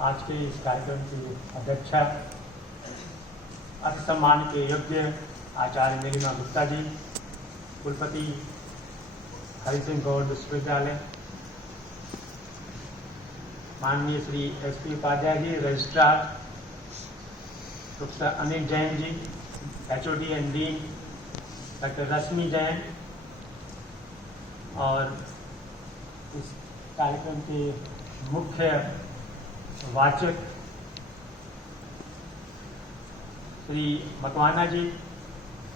आज के इस कार्यक्रम की अध्यक्षा अति सम्मान के योग्य आचार्य नीलिमा गुप्ता जी, कुलपति हरि सिंह गौड़ विश्वविद्यालय, माननीय श्री एस.पी. Upadhyay ji, registrar professor Anil Jain ji, HOD and dean doctor Rashmi Jain, और इस कार्यक्रम के मुख्य वाचक श्री मकवाना जी।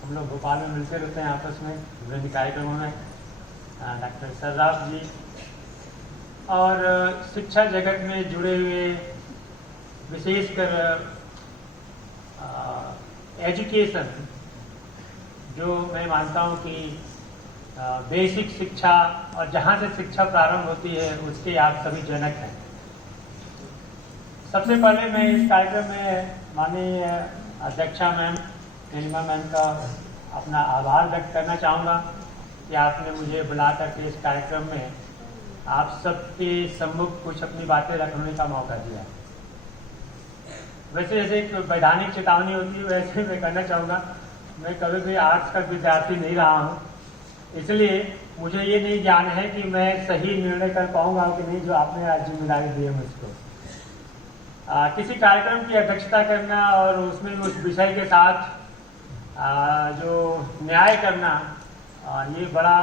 हम लोग भोपाल में मिलते रहते हैं आपस में विभिन्न कार्यक्रमों में। डॉक्टर सर्राफ जी और शिक्षा जगत में जुड़े हुए विशेषकर एजुकेशन, जो मैं मानता हूँ कि बेसिक शिक्षा और जहाँ से शिक्षा प्रारंभ होती है उसके आप सभी जनक हैं। सबसे पहले मैं इस कार्यक्रम में माननीय अध्यक्षा मैम नीलिमा मैम का अपना आभार व्यक्त करना चाहूँगा कि आपने मुझे बुला करके इस कार्यक्रम में आप सबके सम्मुख कुछ अपनी बातें रखने का मौका दिया। वैसे जैसे एक वैधानिक चेतावनी होती है वैसे मैं कहना चाहूँगा, मैं कभी भी आर्ट्स का विद्यार्थी नहीं रहा हूँ, इसलिए मुझे ये नहीं ज्ञान है कि मैं सही निर्णय कर पाऊँगा कि नहीं जो आपने आज जिम्मेदारी दी है मुझको। किसी कार्यक्रम की अध्यक्षता करना और उसमें उस विषय के साथ जो न्याय करना, ये बड़ा,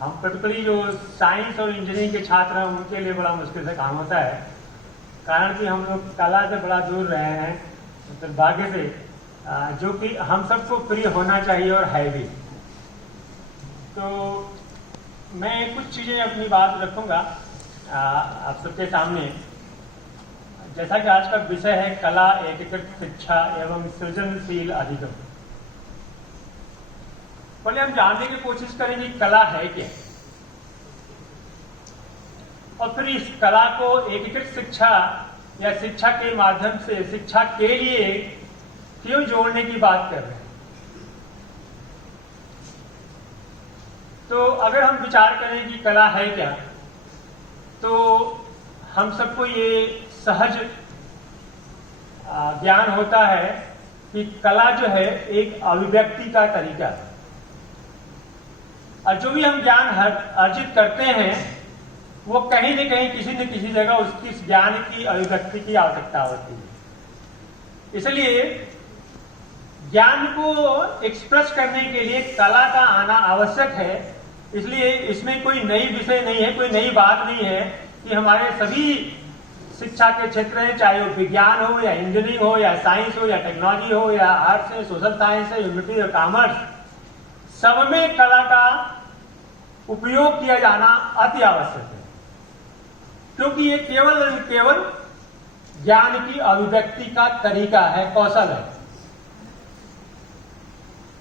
हम पर्टिकुलरली जो साइंस और इंजीनियरिंग के छात्र हैं उनके लिए बड़ा मुश्किल से काम होता है, कारण कि हम लोग कला से बड़ा दूर रहे हैं दुर्भाग्य से, जो कि हम सबको प्रिय होना चाहिए और है भी। तो मैं कुछ चीज़ें अपनी बात रखूँगा आप सबके सामने। जैसा कि आज का विषय है कला, एकीकृत शिक्षा एवं सृजनशील अधिगम। पहले हम जानने की कोशिश करेंगे कला है क्या, और फिर इस कला को एकीकृत शिक्षा या शिक्षा के माध्यम से शिक्षा के लिए क्यों जोड़ने की बात कर रहे हैं। तो अगर हम विचार करें कि कला है क्या, तो हम सबको ये सहज ज्ञान होता है कि कला जो है एक अभिव्यक्ति का तरीका है, और जो भी हम ज्ञान अर्जित करते हैं वो कहीं न कहीं किसी न किसी जगह उसकी ज्ञान की अभिव्यक्ति की आवश्यकता होती है। इसलिए ज्ञान को एक्सप्रेस करने के लिए कला का आना आवश्यक है। इसलिए इसमें कोई नई विषय नहीं है, कोई नई बात नहीं है कि हमारे सभी शिक्षा के क्षेत्र हैं, चाहे वो विज्ञान हो या इंजीनियरिंग हो या साइंस हो या टेक्नोलॉजी हो या आर्ट्स है, सोशल साइंस है, ह्यूमैनिटी और कॉमर्स, सब में कला का उपयोग किया जाना अति आवश्यक है, क्योंकि ये केवल ज्ञान की अभिव्यक्ति का तरीका है, कौशल है।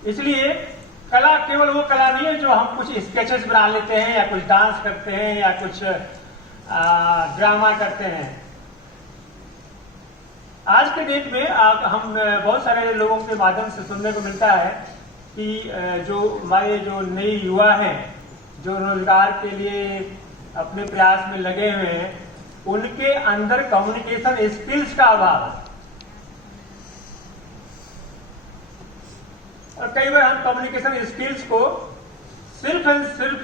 इसलिए कला केवल वो कला नहीं है जो हम कुछ स्केचेस बना लेते हैं या कुछ डांस करते हैं या कुछ ड्रामा करते हैं। आज के डेट में हम बहुत सारे लोगों के माध्यम से सुनने को मिलता है कि जो हमारे जो नए युवा हैं जो रोजगार के लिए अपने प्रयास में लगे हुए हैं, उनके अंदर कम्युनिकेशन स्किल्स का अभाव है। और कई बार हम कम्युनिकेशन स्किल्स को सिर्फ एंड सिर्फ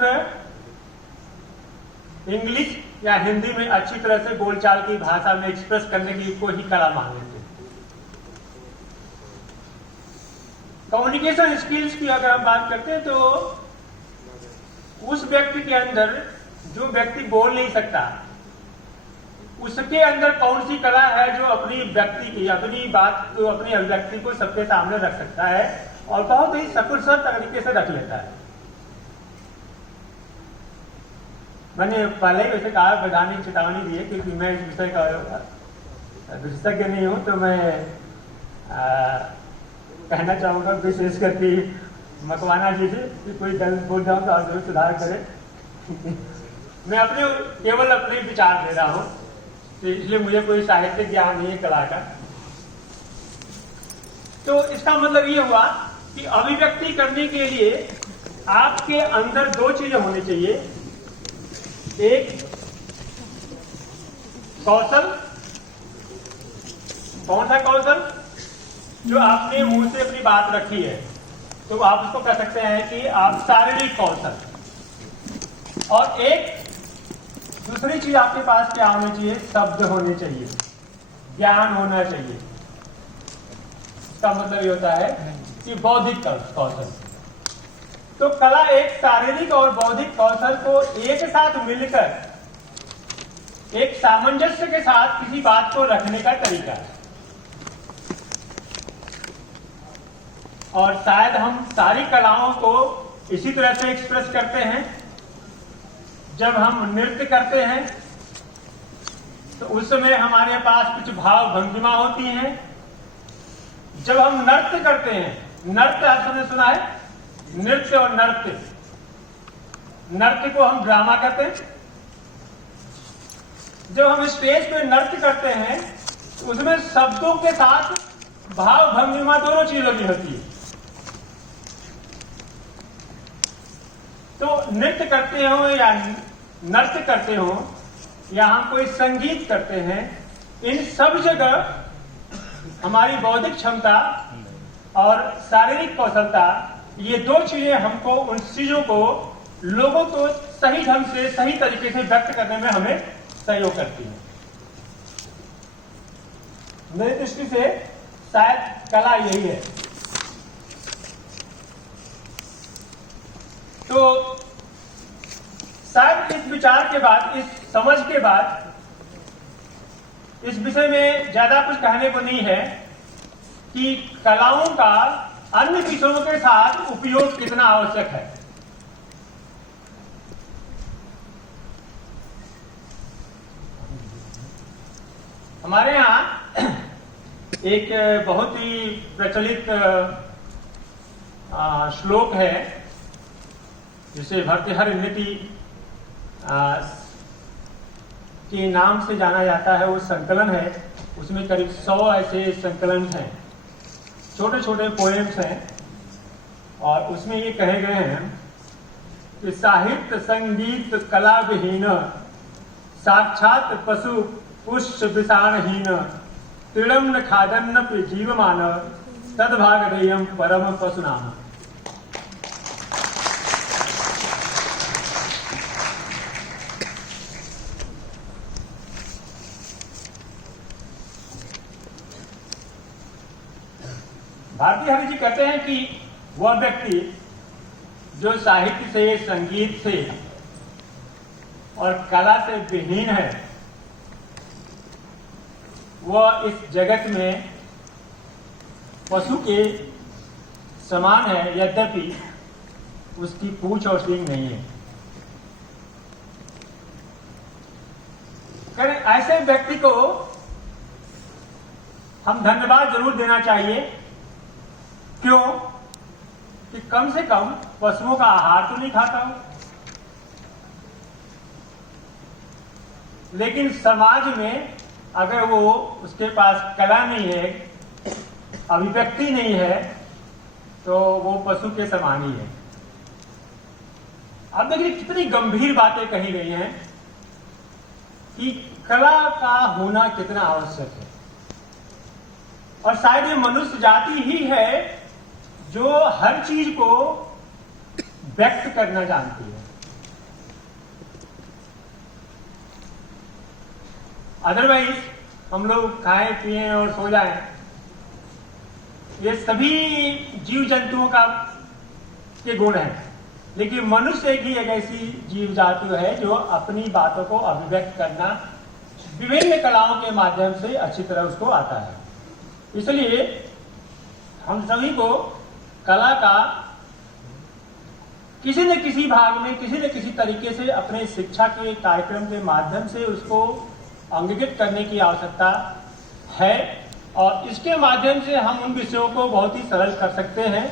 इंग्लिश या हिंदी में अच्छी तरह से बोलचाल की भाषा में एक्सप्रेस करने की को ही कला मान लेते हैं। कम्युनिकेशन स्किल्स की अगर हम बात करते हैं तो उस व्यक्ति के अंदर, जो व्यक्ति बोल नहीं सकता, उसके अंदर कौन सी कला है जो अपनी व्यक्ति की, अपनी बात को, अपनी अभिव्यक्ति को सबके सामने रख सकता है और बहुत ही सकुशल तरीके से रख लेता है। मैंने पहले ही वैसे कहा, वैधानिक चेतावनी दी है, क्योंकि मैं इस विषय का विशेषज्ञ नहीं हूं, तो मैं कहना चाहूंगा विशेष करके मकवाना जी से कि कोई गलत बोल जाऊं तो आप जरूर सुधार करें। मैं केवल अपने विचार दे रहा हूं, तो इसलिए मुझे कोई साहित्यिक ज्ञान नहीं है कला का। तो इसका मतलब ये हुआ कि अभिव्यक्ति करने के लिए आपके अंदर दो चीजें होनी चाहिए, एक कौशल कौन सा कौशल? जो आपने मुंह से अपनी बात रखी है, तो आप उसको कह सकते हैं कि आप शारीरिक कौशल। और एक दूसरी चीज आपके पास क्या होनी चाहिए? शब्द होने चाहिए, ज्ञान होना चाहिए। इसका मतलब ये होता है कि बौद्धिक कौशल। तो कला एक शारीरिक और बौद्धिक कौशल को एक साथ मिलकर एक सामंजस्य के साथ किसी बात को रखने का तरीका है। और शायद हम सारी कलाओं को इसी तरह से एक्सप्रेस करते हैं। जब हम नृत्य करते हैं तो उस समय हमारे पास कुछ भाव भंगिमा होती हैं। जब हम नृत्य करते हैं, नृत्य आप सबने सुना है, नृत्य और नृत्य, नृत्य को हम ड्रामा कहते हैं। जब हम स्टेज पे नृत्य करते हैं तो उसमें शब्दों के साथ भाव भंगिमा दोनों चीज लगी होती है। तो नृत्य करते हो या नृत्य करते हो या हम कोई संगीत करते हैं, इन सब जगह हमारी बौद्धिक क्षमता और शारीरिक कौशलता, ये दो चीजें हमको उन चीजों को लोगों को सही ढंग से सही तरीके से व्यक्त करने में हमें सहयोग करती है। मेरी दृष्टि से शायद कला यही है। तो शायद इस विचार के बाद, इस समझ के बाद, इस विषय में ज्यादा कुछ कहने को नहीं है कि कलाओं का अन्य विषयों के साथ उपयोग कितना आवश्यक है। हमारे यहाँ एक बहुत ही प्रचलित श्लोक है जिसे भर्तृहरि के नाम से जाना जाता है। वो संकलन है, उसमें करीब 100 ऐसे संकलन हैं, छोटे छोटे पोएम्स हैं। और उसमें ये कहे गए हैं कि साहित्य संगीत कला विहीन, साक्षात पशु पुष्प विषाणहीन, तृणम न खादन्न पे जीवमान, तद्भागधेयम परम पशुनाम। भर्तृहरि जी कहते हैं कि वह व्यक्ति जो साहित्य से, संगीत से और कला से विहीन है, वह इस जगत में पशु के समान है, यद्यपि उसकी पूंछ और सींग नहीं है। करें ऐसे व्यक्ति को हम धन्यवाद जरूर देना चाहिए। क्यों? कि कम से कम पशुओं का आहार तो नहीं खाता हो। लेकिन समाज में अगर वो उसके पास कला नहीं है, अभिव्यक्ति नहीं है, तो वो पशु के समान ही है। अब देखिए कितनी गंभीर बातें कही गई हैं कि कला का होना कितना आवश्यक है। और शायद ये मनुष्य जाति ही है जो हर चीज को व्यक्त करना जानती है। अदरवाइज हम लोग खाएं पिएं और सो जाएं, ये सभी जीव जंतुओं का के गुण हैं। लेकिन मनुष्य की एक ऐसी जीव जाति है जो अपनी बातों को अभिव्यक्त करना विभिन्न कलाओं के माध्यम से अच्छी तरह उसको आता है। इसलिए हम सभी को कला का किसी न किसी भाग में, किसी न किसी तरीके से अपने शिक्षा के कार्यक्रम के माध्यम से उसको अंगीकृत करने की आवश्यकता है। और इसके माध्यम से हम उन विषयों को बहुत ही सरल कर सकते हैं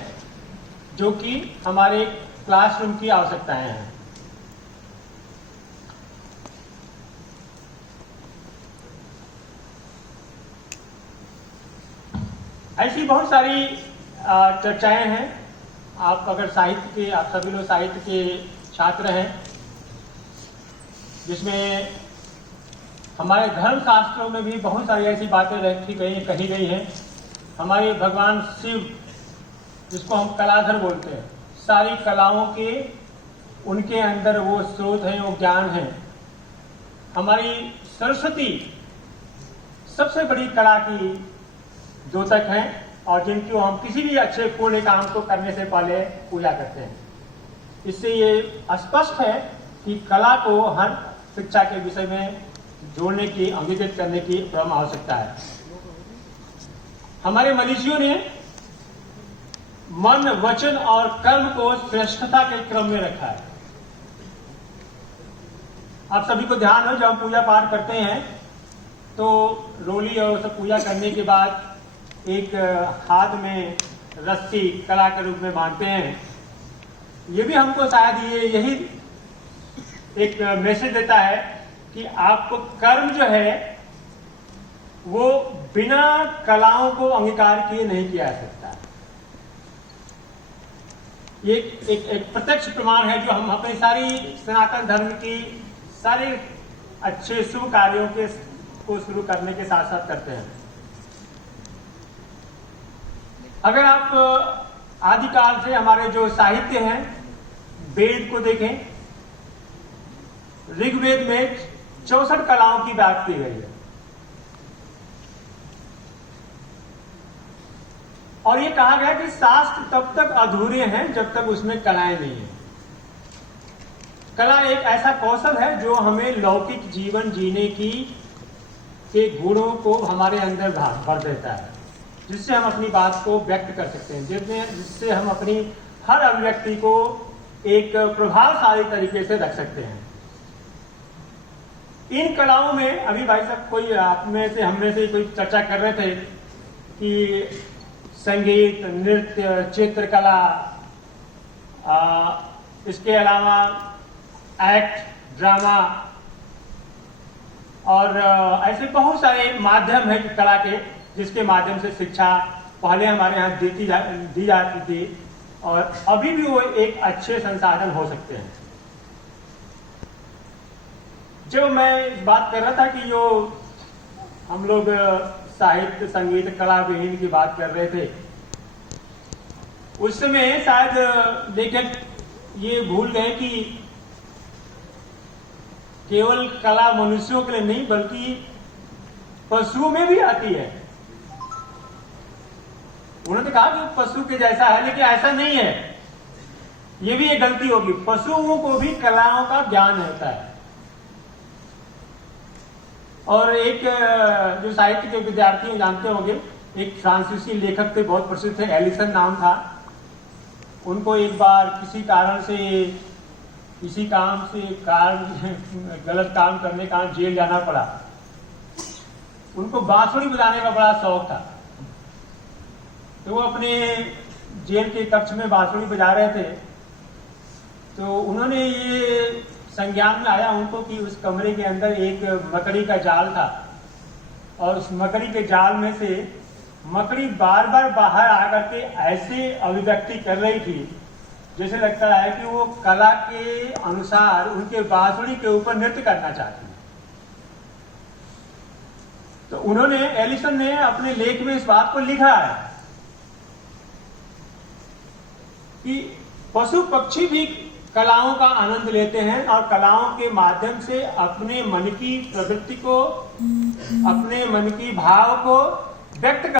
जो कि हमारे क्लासरूम की आवश्यकताएं हैं। ऐसी बहुत सारी चर्चाएं हैं। आप अगर साहित्य के, आप सभी लोग साहित्य के छात्र हैं, जिसमें हमारे धर्म शास्त्रों में भी बहुत सारी ऐसी बातें कही गई हैं। हमारे भगवान शिव, जिसको हम कलाधर बोलते हैं, सारी कलाओं के उनके अंदर वो स्रोत हैं, वो ज्ञान है। हमारी सरस्वती सबसे बड़ी कला की द्योतक हैं और जिनकी हम किसी भी अच्छे पुण्य काम को करने से पहले पूजा करते हैं। इससे ये स्पष्ट है कि कला को हर शिक्षा के विषय में जोड़ने की, अंगीकृत करने की परम आवश्यकता है। हमारे मनीषियों ने मन, वचन और कर्म को श्रेष्ठता के क्रम में रखा है। आप सभी को ध्यान हो, जब हम पूजा पाठ करते हैं तो रोली और सब पूजा करने के बाद एक हाथ में रस्सी कला के रूप में बांधते हैं। ये भी हमको शायद यही एक मैसेज देता है कि आपको कर्म जो है वो बिना कलाओं को अंगीकार किए नहीं किया जा सकता। ये एक प्रत्यक्ष प्रमाण है जो हम अपनी सारी सनातन धर्म की सारे अच्छे शुभ कार्यों को शुरू करने के साथ साथ करते हैं। अगर आप आदिकाल से हमारे जो साहित्य हैं, वेद को देखें, ऋग्वेद में 64 कलाओं की बात की गई है और ये कहा गया कि शास्त्र तब तक अधूरे हैं जब तक उसमें कलाएं नहीं है। कला एक ऐसा कौशल है जो हमें लौकिक जीवन जीने के गुणों को हमारे अंदर भर देता है, जिससे हम अपनी बात को व्यक्त कर सकते हैं, जिससे हम अपनी हर अभिव्यक्ति को एक प्रभावशाली तरीके से रख सकते हैं। इन कलाओं में अभी भाई साहब कोई आप में से, हम में से कोई चर्चा कर रहे थे कि संगीत, नृत्य, चित्रकला, इसके अलावा एक्ट, ड्रामा और ऐसे बहुत सारे माध्यम हैं कला के, जिसके माध्यम से शिक्षा पहले हमारे यहाँ दी जाती थी और अभी भी वो एक अच्छे संसाधन हो सकते हैं। जब मैं बात कर रहा था कि जो हम लोग साहित्य, संगीत, कला विहीन की बात कर रहे थे, उस समय शायद लेखक ये भूल गए कि केवल कला मनुष्यों के लिए नहीं बल्कि पशुओं में भी आती है। उन्होंने कहा कि पशु के जैसा है, लेकिन ऐसा नहीं है। ये भी एक गलती होगी। पशुओं को भी कलाओं का ज्ञान होता है। और एक जो साहित्य के विद्यार्थी जानते होंगे, एक फ्रांसीसी लेखक थे, बहुत प्रसिद्ध थे, एलिसन नाम था। उनको एक बार किसी कारण से, किसी काम से गलत काम करने का जेल जाना पड़ा। उनको बांसुरी बजाने का बड़ा शौक था, तो वो अपने जेल के कक्ष में बांसुरी बजा रहे थे। तो उन्होंने ये संज्ञान में आया उनको कि उस कमरे के अंदर एक मकड़ी का जाल था और उस मकड़ी के जाल में से मकड़ी बार बार बाहर आकर के ऐसे अभिव्यक्ति कर रही थी जैसे लगता है कि वो कला के अनुसार उनके बांसुरी के ऊपर नृत्य करना चाहती है। तो उन्होंने, एलिसन ने अपने लेख में इस बात को लिखा है कि पशु पक्षी भी कलाओं का आनंद लेते हैं और कलाओं के माध्यम से अपने मन की प्रवृत्ति को, अपने मन की भाव को व्यक्त